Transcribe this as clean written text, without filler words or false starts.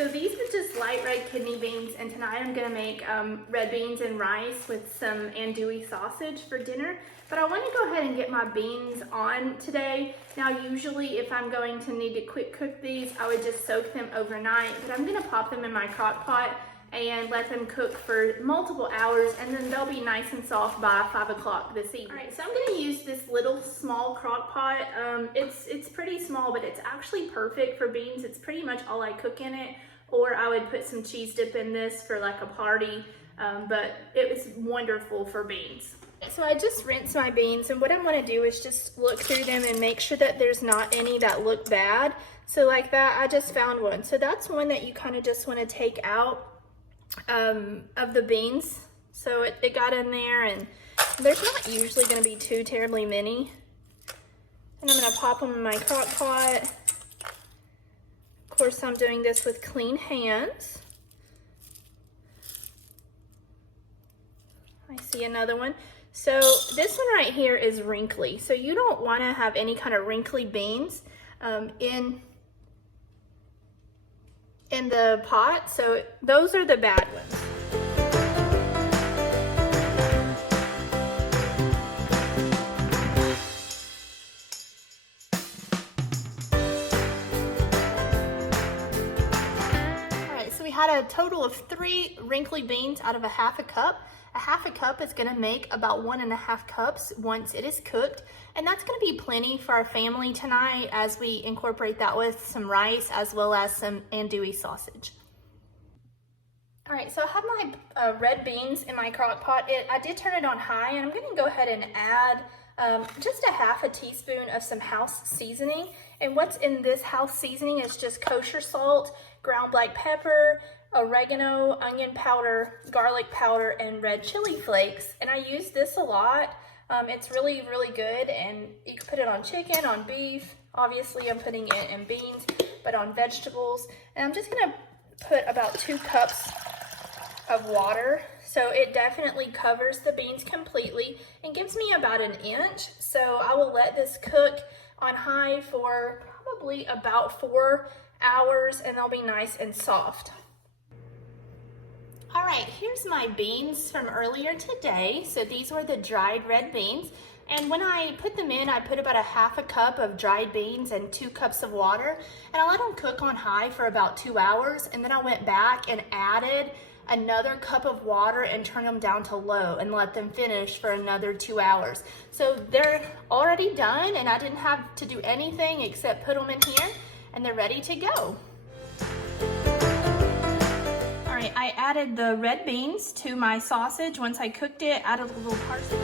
So these are just light red kidney beans, and tonight I'm gonna make red beans and rice with some andouille sausage for dinner. But I wanna go ahead and get my beans on today. Now usually if I'm going to need to quick cook these, I would just soak them overnight, but I'm gonna pop them in my crock pot and let them cook for multiple hours, and then they'll be nice and soft by 5 o'clock this evening. All right, so I'm gonna use this little small crock pot. It's pretty small, but it's actually perfect for beans. It's pretty much all I cook in it, or I would put some cheese dip in this for like a party, but it was wonderful for beans. So I just rinsed my beans, and what I'm gonna do is just look through them and make sure that there's not any that look bad. So like that, I just found one. So that's one that you kind of just wanna take out of the beans. So it got in there, and there's not usually going to be too terribly many. And I'm going to pop them in my crock pot. Of course, I'm doing this with clean hands. I see another one. So this one right here is wrinkly. So you don't want to have any kind of wrinkly beans in the pot, so those are the bad ones. All right, so we had a total of 3 wrinkly beans out of a half a cup. A half a cup is gonna make about 1.5 cups once it is cooked. And that's gonna be plenty for our family tonight as we incorporate that with some rice as well as some andouille sausage. All right, so I have my red beans in my crock pot. I did turn it on high, and I'm gonna go ahead and add just a half a teaspoon of some house seasoning. And what's in this house seasoning is just kosher salt, ground black pepper, oregano, onion powder, garlic powder, and red chili flakes. And I use this a lot. It's really, really good, and you can put it on chicken, on beef. Obviously, I'm putting it in beans, but on vegetables. And I'm just gonna put about 2 cups of water. So it definitely covers the beans completely and gives me about 1 inch. So I will let this cook on high for probably about 4 hours, and they'll be nice and soft. All right, here's my beans from earlier today. So these were the dried red beans. And when I put them in, I put about a half a cup of dried beans and 2 cups of water. And I let them cook on high for about 2 hours. And then I went back and added another cup of water and turned them down to low and let them finish for another 2 hours. So they're already done, and I didn't have to do anything except put them in here, and they're ready to go. I added the red beans to my sausage. Once I cooked it, added a little parsley.